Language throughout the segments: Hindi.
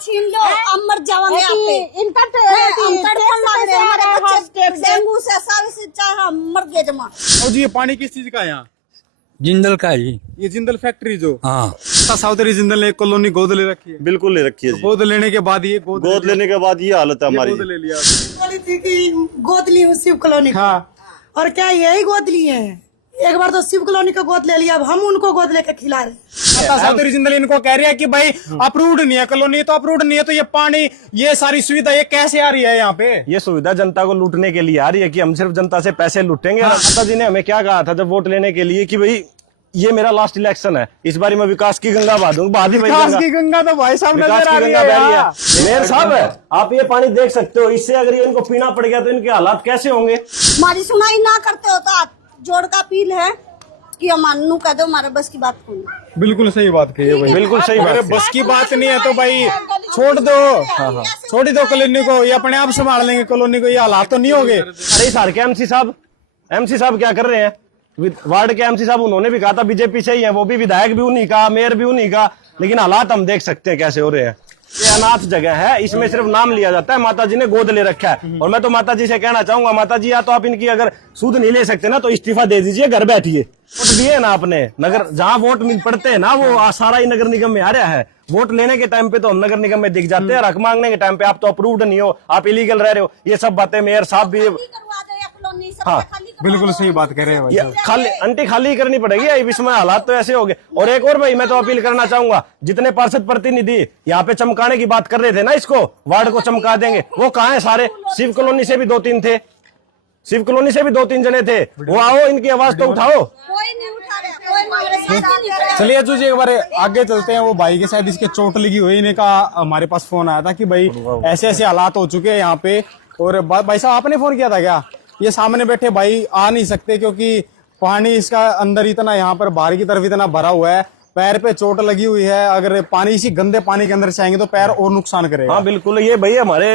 छीन लो, अब मर जाओगे यहाँ पे। इनका हम तड़पण लग रहे हैं, हमारे बच्चे डेंगू से साल से चाहे हम मर गए जमा। और जी ये पानी किस चीज का है यहाँ? जिंदल का ही। ये जिंदल फैक्ट्री जो हाँ साउथरी जिंदल ने एक कॉलोनी गोद ले रखी है। बिल्कुल ले रखी है जी। गोद लेने के बाद ये गोद लेने के बाद ये हालत है हमारी। गोद ले लिया। बोली थी कि गोद ली हूँ शिव कॉलोनी का। हाँ और क्या यही गोद लिए हैं? एक बार तो शिव कॉलोनी का गोद ले लिया, अब हम उनको गोद लेके खिला रहे। साउथरी जिंदल इनको कह रही है कि भाई अप्रूव्ड नहीं है कॉलोनी, तो अप्रूव्ड नहीं है तो ये पानी ये सारी सुविधा ये कैसे आ रही है यहाँ पे? ये सुविधा जनता को लूटने के लिए आ रही है कि हम सिर्फ जनता से पैसे लूटेंगे। माता जी ने हमें क्या कहा था जब वोट लेने के लिए कि भाई ये मेरा लास्ट इलेक्शन है, इस बार मैं विकास की गंगा बहा दूंगा। विकास की गंगा तो भाई साहब विकास नजर आ की रही गंगा है बह रही है। यार। मेयर साहब है, आप ये पानी देख सकते हो, इससे अगर ये इनको पीना पड़ गया तो इनके हालात कैसे होंगे? हमारी सुनाई ना करते हो तो आप जोड़ का अपील है कि हम अन्नू कह दो, हमारे बस की बात खोलो। बिल्कुल सही बात कही है भाई। बिल्कुल सही बात अरे है। बस की बात नहीं है तो भाई छोड़ दो, छोड़ ही दो कॉलोनी को, ये अपने आप संभाल लेंगे कॉलोनी को, ये हालात तो नहीं होंगे। अरे इस हार के एमसी साहब क्या कर रहे हैं? वार्ड के एमसी साहब उन्होंने भी कहा था बीजेपी से ही है, वो भी विधायक भी उन्हीं का, मेयर भी उन्हीं का, लेकिन हालात हम देख सकते हैं कैसे हो रहे हैं। ये अनाथ जगह है, इसमें सिर्फ नाम लिया जाता है, माता जी ने गोद ले रखा है। और मैं तो माता जी से कहना चाहूंगा, माता जी या तो आप इनकी अगर सूद नहीं ले सकते ना तो इस्तीफा दे दीजिए, घर बैठिए। वोट दिए ना आपने, नगर जहाँ वोट मिल पड़ते हैं ना वो सारा ही नगर निगम में आ रहा है। वोट लेने के टाइम पे तो हम नगर निगम में दिख जाते हैं, हक मांगने के टाइम पे आप तो अप्रूव्ड नहीं हो, आप इलीगल रह रहे हो। ये सब बातें मेयर साहब भी हाँ बिल्कुल सही बात कह रहे हैं भाई। खाली आंटी खाली करनी पड़ेगी, इसमें हालात तो ऐसे हो गए। और एक और भाई मैं तो अपील करना चाहूंगा, जितने पार्षद प्रतिनिधि यहाँ पे चमकाने की बात कर रहे थे ना, इसको वार्ड को चमका देंगे, वो कहाँ है सारे? शिव कॉलोनी से भी 2-3 थे, शिव कॉलोनी से भी 2-3 जने थे, वो आओ इनकी आवाज तो उठाओ। कोई नहीं उठा रहा, कोई हमारे साथ नहीं खड़ा। चलिए अज्जू जी एक बार आगे चलते हैं। वो भाई के शायद इसके चोट लगी हुई, इन्हें कहा हमारे पास फोन आया था कि भाई ऐसे ऐसे हालात हो चुके हैं यहाँ पे। और भाई साहब आपने फोन किया था क्या? ये सामने बैठे भाई आ नहीं सकते क्योंकि पानी इसका अंदर इतना यहाँ पर बाहर की तरफ इतना भरा हुआ है, पैर पे चोट लगी हुई है। अगर पानी इसी गंदे पानी के अंदर जाएंगे तो पैर और नुकसान करेगा। हाँ बिल्कुल, ये भाई हमारे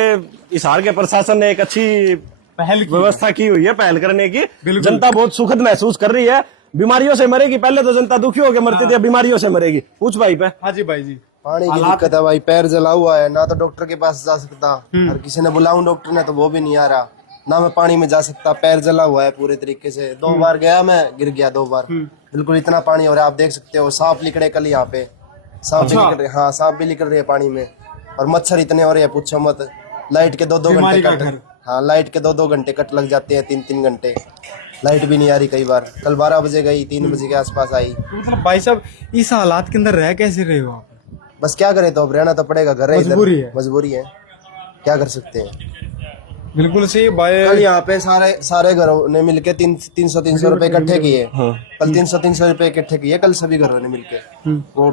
हिसार के प्रशासन ने एक अच्छी पहल व्यवस्था की हुई है, पहल करने की। जनता बहुत सुखद महसूस कर रही है। बीमारियों से मरेगी, पहले तो जनता दुखी होकर मरती थी, अब बीमारियों से मरेगी। पूछ भाई पे। हाँ जी भाई जी। पानी की दिक्कत है भाई, पैर जला हुआ है, ना तो डॉक्टर के पास जा सकता, और किसी ने बुलाऊं डॉक्टर ने तो वो भी नहीं आ रहा, ना मैं पानी में जा सकता, पैर जला हुआ है पूरे तरीके से। 2 बार गया मैं, गिर गया 2 बार। बिल्कुल इतना पानी हो रहा है, आप देख सकते हो। सांप निकले कल यहाँ पे, सांप भी निकल रहे। हाँ सांप भी निकल रहे हैं पानी में, और मच्छर इतने हो रहे हैं पूछो मत। लाइट के 2-2 घंटे कट, हाँ लाइट के 2-2 घंटे कट लग जाते हैं, 3-3 घंटे लाइट भी नहीं आ रही। कई बार कल 12 बजे गई, 3 बजे के आसपास आई। मतलब भाई साहब इस हालात के अंदर रह कैसे रहे हो आप? बस क्या करे, तो अब रहना तो पड़ेगा, घर है, मजबूरी है। मजबूरी है, क्या कर सकते हैं। बिल्कुल सही भाई। कल यहाँ पे सारे घरों ने मिलके 300 रुपए इकट्ठे किए। कल 300 रुपए इकट्ठे किए कल सभी घरों ने मिलके। वो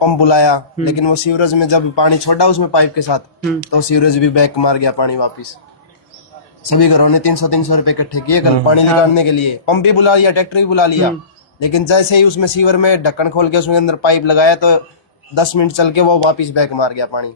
पंप बुलाया, लेकिन वो सीवरेज में जब पानी छोड़ा उसमें पाइप के साथ, तो सीवरेज भी बैक मार गया पानी वापिस। सभी घरों ने 300 रुपए इकट्ठे किए कल पानी निकालने के लिए। पंप भी बुला लिया, ट्रैक्टर भी बुला लिया, लेकिन जैसे ही उसमें सीवर में ढक्कन खोल के उसके अंदर पाइप लगाया तो 10 मिनट चल के वो वापिस बैक मार गया पानी।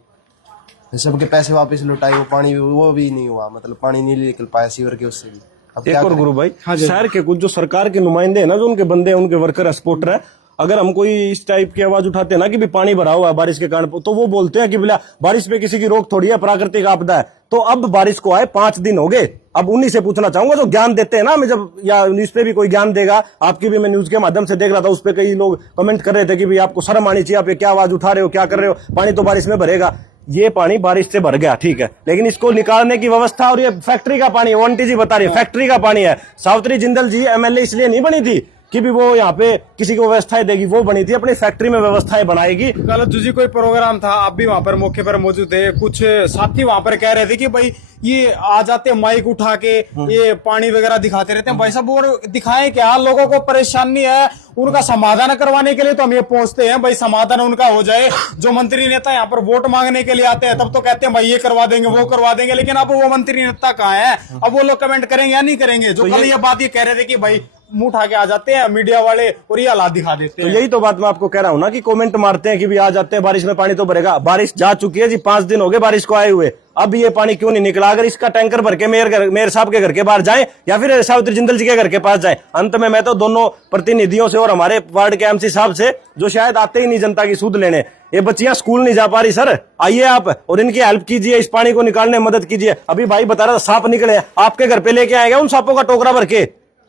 सबके पैसे वापस लौटाए, वो पानी वो भी नहीं हुआ, मतलब पानी नहीं निकल पाया सीवर के उससे भी। अब एक और गुरु भाई, हाँ शहर के कुछ जो सरकार के नुमाइंदे हैं ना, जो उनके बंदे हैं, उनके वर्कर है, सपोर्टर है, अगर हम कोई इस टाइप की आवाज उठाते हैं ना कि भी पानी भरा हुआ है बारिश के कारण, तो वो बोलते हैं कि बोला बारिश पे किसी की रोक थोड़ी है, प्राकृतिक आपदा है। तो अब बारिश को आए 5 दिन हो गए, अब उन्हीं से पूछना चाहूंगा जो ज्ञान देते हैं ना हमें, जब या न्यूज पे भी कोई ज्ञान देगा, आपकी भी मैं न्यूज के माध्यम से देख रहा था, उस पर कई लोग कमेंट कर रहे थे कि भाई आपको शर्म आनी चाहिए, आप ये क्या आवाज उठा रहे हो, क्या कर रहे हो, पानी तो बारिश में भरेगा। ये पानी बारिश से भर गया, ठीक है, लेकिन इसको निकालने की व्यवस्था, और ये फैक्ट्री का पानी, ओंटी जी बता रही है फैक्ट्री का पानी है। सावित्री जिंदल जी एमएलए इसलिए नहीं बनी थी कि भी वो यहाँ पे किसी को व्यवस्थाएं देगी, वो बनी थी अपनी फैक्ट्री में व्यवस्थाएं बनाएगी। कल जी कोई प्रोग्राम था, आप भी वहाँ पर मौके पर मौजूद थे, कुछ साथी वहाँ पर कह रहे थे कि भाई ये आ जाते माइक उठा के ये पानी वगैरह दिखाते रहते हैं। भाई साहब और दिखाएं क्या, लोगों को परेशानी है, उनका समाधान करवाने के लिए तो हम ये पहुंचते हैं, भाई समाधान उनका हो जाए। जो मंत्री नेता यहाँ पर वोट मांगने के लिए आते हैं तब तो कहते हैं भाई ये करवा देंगे वो करवा देंगे, लेकिन अब वो मंत्री नेता कहाँ है? अब वो लोग कमेंट करेंगे या नहीं करेंगे? जो कल ये बात ये कह रहे थे कि भाई मुंह उठा के आ जाते हैं मीडिया वाले और ये हालात दिखा देते तो हैं। यही तो बात मैं आपको कह रहा हूँ ना कि कमेंट मारते हैं कि भी आ जाते हैं बारिश में पानी तो भरेगा। बारिश जा चुकी है जी, 5 दिन हो गए बारिश को आए हुए, अब ये पानी क्यों नहीं निकला? अगर इसका टैंकर भर के मेयर साहब के घर के बाहर जाए या फिर सावित्री जिंदल जी के घर के पास जाए, अंत में मैं तो दोनों प्रतिनिधियों से और हमारे वार्ड के एमसी साहब से, जो शायद आते ही नहीं जनता की सूद लेने, ये बच्चियां स्कूल नहीं जा पा रही, सर आइए आप और इनकी हेल्प कीजिए, इस पानी को निकालने में मदद कीजिए। अभी भाई बता रहा था सांप निकले, आपके घर पे लेके आएगा उन सांपों का टोकरा भर के,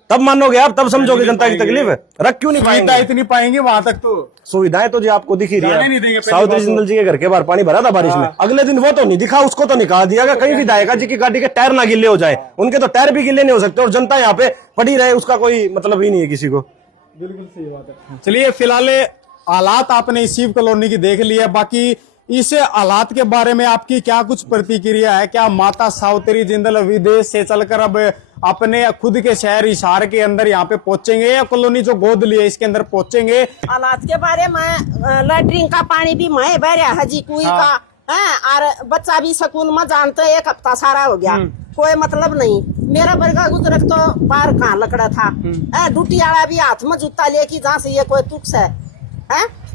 तब मानोगे आप, तब समझोगे जनता की तकलीफ। रख क्यों नहीं सुविधा पाएंगे? इतनी पाएंगे वहां तक तो सुविधाएं तो जी आपको दिख ही रही जाने नहीं देंगे है। पहली सावित्री बात तो। जिंदल जी के घर के बाहर पानी भरा था बारिश में, अगले दिन वो तो नहीं दिखा, उसको तो निकाल दिया गया। कहीं विधायक जी की गाड़ी के टायर ना गिले हो जाए, उनके तो टायर भी गिले नहीं हो सकते और जनता यहाँ पे पड़ी रहे, उसका कोई मतलब ही नहीं है किसी को। बिल्कुल सही बात है। चलिए फिलहाल हालात आपने इस शिव कॉलोनी की देख लिया, बाकी इस हालात के बारे में आपकी क्या कुछ प्रतिक्रिया है? क्या माता सावित्री जिंदल विदेश से चलकर अब अपने खुद के शहर हिसार के अंदर यहाँ पे पहुंचेंगे या कॉलोनी जो गोद ली है इसके अंदर पहुंचेंगे? हालात के बारे में लैट्रिन का पानी भी मैं बह रहा है जी, कुएं का है, और बच्चा भी स्कूल में जानते 1 हफ्ता सारा हो गया, कोई मतलब नहीं। मेरा बरगा गुजरक तो बाहर कहाँ लकड़ा था, ड्यूटी वाला भी हाथ में जूता लेके जहाँ से ये कोई तुक्स है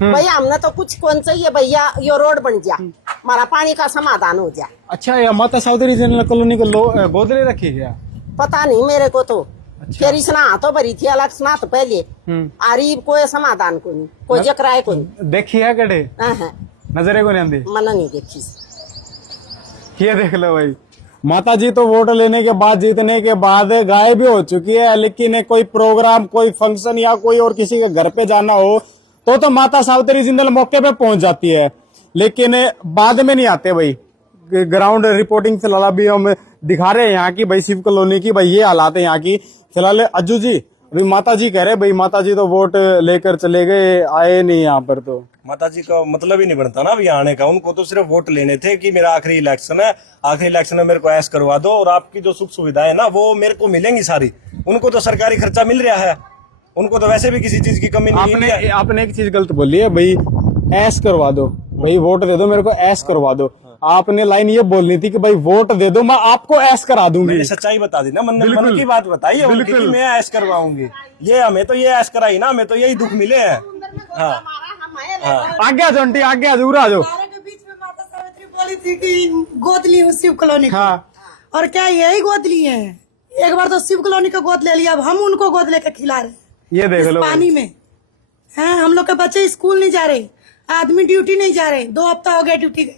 भैया, हमने तो कुछ कौन चाहिए भैया, ये रोड बन जा, हमारा पानी का समाधान हो जाए। अच्छा, या माता सावित्री जिंदल कॉलोनी को गोद ले रखी गया? पता नहीं मेरे को तो। फिर इसना तो भरी थी अलग स्ना तो पहले, आरीब कोई समाधान को नहीं, कोई जकराए को नहीं। देखी है कड़े नजरे को नहीं आंदी, मना नहीं देखी। ये देख लो भाई, माता जी तो वोट लेने के बाद, जीतने के बाद गायब भी हो चुकी है, लेकिन कोई प्रोग्राम, कोई फंक्शन या कोई और किसी के घर पे जाना हो तो माता सावित्री जिंदल मौके पे पहुंच जाती है, लेकिन बाद में नहीं आते भाई। ग्राउंड रिपोर्टिंग फिलहाल अभी हम दिखा रहे हैं यहाँ की भाई, शिव कॉलोनी की भाई, ये हालात है यहाँ की फिलहाल। अज्जू जी, अभी माता जी कह रहे भाई, माता जी तो वोट लेकर चले गए, आए नहीं यहाँ पर। तो माता जी का मतलब ही नहीं बनता ना अभी आने का, उनको तो सिर्फ वोट लेने थे कि मेरा आखिरी इलेक्शन है, आखिरी इलेक्शन में मेरे को ऐश करवा दो और आपकी जो सुख सुविधाएं है ना वो मेरे को मिलेंगी सारी। उनको तो सरकारी खर्चा मिल रहा है, उनको तो वैसे भी किसी चीज की कमी नहीं है। आपने एक चीज गलत बोली है भाई, ऐश करवा दो भाई, वोट दे दो मेरे को, ऐश करवा दो। आपने लाइन ये बोलनी थी कि भाई वोट दे दो, मैं आपको ऐश करा दूंगी। मैंने सच्चाई बता दी ना, मन की बात बताई है उनकी कि मैं ऐश करवाऊंगी। ये हमें तो ये ऐश कराई ना, हमें तो यही दुख मिले हैं। आगे आ जंटी, आगे आ दूर आ जाओ। के बीच में माता सावित्री बोली थी कि गोद ली हूँ शिव कॉलोनी को। हाँ, और क्या यही गोद लिए हैं? एक बार तो शिव कॉलोनी का गोद ले लिया, अब हम उनको गोद लेकर खिला रहे हैं ये देख लो पानी में। हैं, हम लोग के बच्चे स्कूल नहीं जा रहे, आदमी ड्यूटी नहीं जा रहे, 2 हफ्ता हो गया ड्यूटी गए,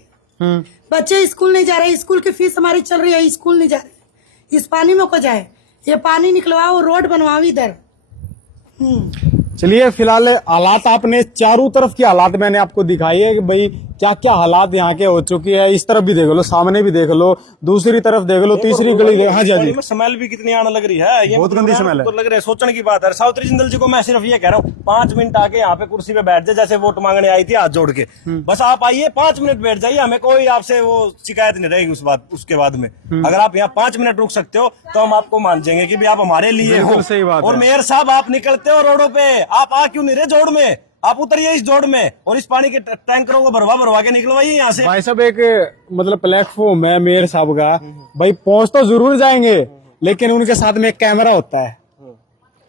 बच्चे स्कूल नहीं जा रहे, स्कूल की फीस हमारी चल रही है, स्कूल नहीं जा रहे, इस पानी में को जाए, ये पानी निकलवाओ, रोड बनवाओ इधर। चलिए फिलहाल हालात आपने चारों तरफ की हालात मैंने आपको दिखाई है कि भाई क्या क्या हालात यहाँ के हो चुकी है। इस तरफ भी देख लो, सामने भी देख लो, दूसरी तरफ देख लो, तीसरी गली देख। हाँ जी, हाँ जी, स्मेल भी कितनी आने लग रही है, ये बहुत गंदी स्मेल है। तो लग रहा है, सोचने की बात है। सावित्री जिंदल जी को मैं सिर्फ ये कह रहा हूँ, 5 मिनट आके यहाँ पे कुर्सी पे बैठ जाए, जैसे वोट मांगने आई थी हाथ जोड़ के, बस आप आइए 5 मिनट बैठ जाइए, हमें कोई आपसे वो शिकायत नहीं रहेगी उसके बाद में। अगर आप यहाँ 5 मिनट रुक सकते हो तो हम आपको मान जाएंगे कि भी आप हमारे लिए हो। सही बात और है। मेयर साहब, आप निकलते हो रोडों पे, आप आ क्यों नहीं रहे जोड़ में? आप उतरिए इस जोड़ में और इस पानी के टैंकरों को भरवा के निकलवाइए यहाँ से। भाई साहब एक मतलब प्लेटफॉर्म है मेयर साहब का, भाई पहुंच तो जरूर जाएंगे, लेकिन उनके साथ में एक कैमरा होता है,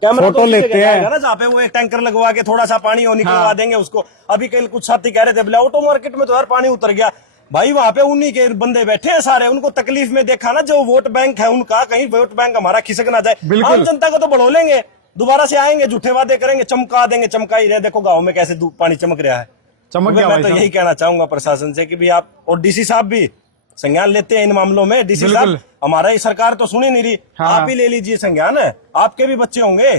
कैमरा फोटो तो लेते हैं ना, जहाँ पे वो एक टैंकर लगवा के थोड़ा सा पानी हो निकलवा देंगे उसको। अभी कल कुछ साथी कह रहे थे, बोले ऑटो मार्केट में तो यार पानी उतर गया। भाई वहां पे उन्हीं के बंदे बैठे हैं सारे, उनको तकलीफ में देखा ना, जो वोट बैंक है उनका, कहीं वोट बैंक हमारा खिसक ना जाए। आम जनता को तो बढ़ो लेंगे, दोबारा से आएंगे, झूठे वादे करेंगे, चमका देंगे, चमका ही रहे। देखो गाँव में कैसे पानी चमक रहा है, चमक गया। मैं तो यही कहना चाहूंगा प्रशासन से कि भी आप, और डीसी साहब भी संज्ञान लेते हैं इन मामलों में। डीसी साहब, हमारा ही सरकार तो सुनी नहीं रही, आप ही ले लीजिए संज्ञान। आपके भी बच्चे होंगे,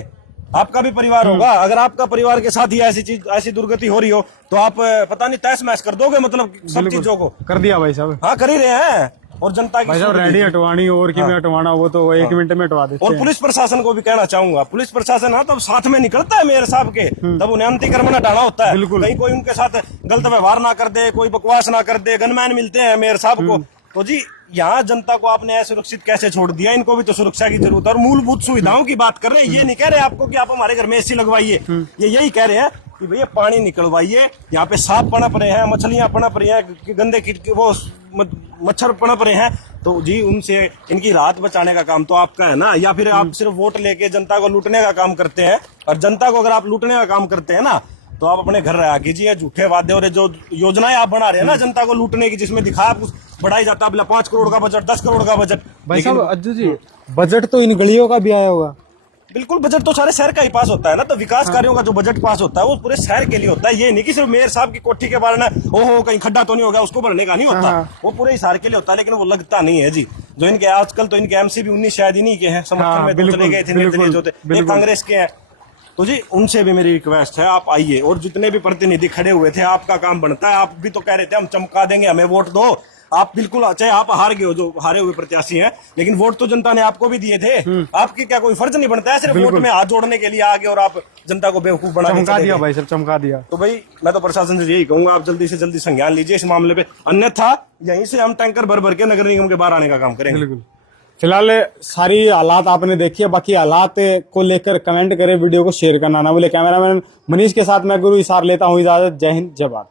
आपका भी परिवार होगा, अगर आपका परिवार के साथ ही ऐसी दुर्गति हो रही हो तो आप पता नहीं तहस महस कर दोगे, मतलब सब चीजों को कर दिया भाई साहब। हाँ, कर ही रहे हैं। और जनता की रेडी हटवानी और कि में हटवाना, वो तो 1 मिनट में हटवा देते और हैं। पुलिस प्रशासन को भी कहना चाहूंगा, पुलिस प्रशासन हाँ तब साथ में निकलता है मेयर साहब के, तब उन्हें अंतिक्रमण हटाना होता है। कहीं कोई उनके साथ गलत व्यवहार ना कर दे, कोई बकवास ना कर दे। गनमैन मिलते हैं मेयर साहब को, तो जी यहाँ जनता को आपने असुरक्षित कैसे छोड़ दिया? इनको भी तो सुरक्षा की जरूरत है और मूलभूत सुविधाओं की बात कर रहे हैं। ये नहीं कह रहे आपको कि आप हमारे घर में एसी लगवाइए, ये यही कह रहे हैं कि भैया पानी निकलवाइए। यहाँ पे सांप पनप रहे हैं, मछलियां पनप रही हैं, गंदे वो मच्छर पनप रहे हैं, तो जी उनसे इनकी राहत बचाने का काम तो आपका है ना, या फिर आप सिर्फ वोट लेके जनता को लूटने का काम करते हैं। और जनता को अगर आप लूटने का काम करते हैं ना, तो आप अपने घर रहा कीजिए। झूठे वादे और जो योजनाएं आप बना रहे हैं ना जनता को लूटने की, जिसमें दिखा बढ़ाई जाता है 5 करोड़ का बजट, 10 करोड़ का बजट। भाई साहब अज्जू जी, बजट तो इन गलियों का भी आया होगा। बिल्कुल, बजट तो सारे शहर का ही पास होता है ना, तो विकास कार्यों का जो बजट पास होता है वो पूरे शहर के लिए होता है। ये नहीं कि सिर्फ मेयर साहब की कोठी के बारे में ओहो कहीं खड्डा तो नहीं हो गया उसको भरने का नहीं होता, वो पूरे ही शहर के लिए होता है। लेकिन वो लगता नहीं है जी। जो इनके आजकल तो इनके एमसी भी 19 शायद इन्हीं के हैं, समर्थन में तो चले गए थे निर्दलीय जो थे, ये कांग्रेस के हैं। तो जी उनसे भी मेरी रिक्वेस्ट है, आप आइए। और जितने भी प्रतिनिधि खड़े हुए थे, आपका काम बनता है। आप भी तो कह रहे थे हम चमका देंगे, हमें वोट दो। आप बिल्कुल, चाहे आप हार गए हो, जो हारे हुए प्रत्याशी हैं, लेकिन वोट तो जनता ने आपको भी दिए थे। आपकी क्या कोई फर्ज नहीं बनता है सिर्फ वोट में हाथ जोड़ने के लिए आगे और आप जनता को बेवकूफ बना चमका दिया भाई साहब, चमका दिया। तो भाई मैं तो प्रशासन से यही कहूंगा, आप जल्दी से जल्दी संज्ञान लीजिए इस मामले पे, अन्यथा यहीं से हम टैंकर भर भर के नगर निगम के बाहर आने का काम करेंगे। बिल्कुल। फिलहाल सारी हालात आपने देखी है, बाकी हालात को लेकर कमेंट करें, वीडियो को शेयर करना ना भूले। कैमरामैन मनीष के साथ मैं गुरु इसार लेता हूँ इजाजत। जय हिंद, जय भारत।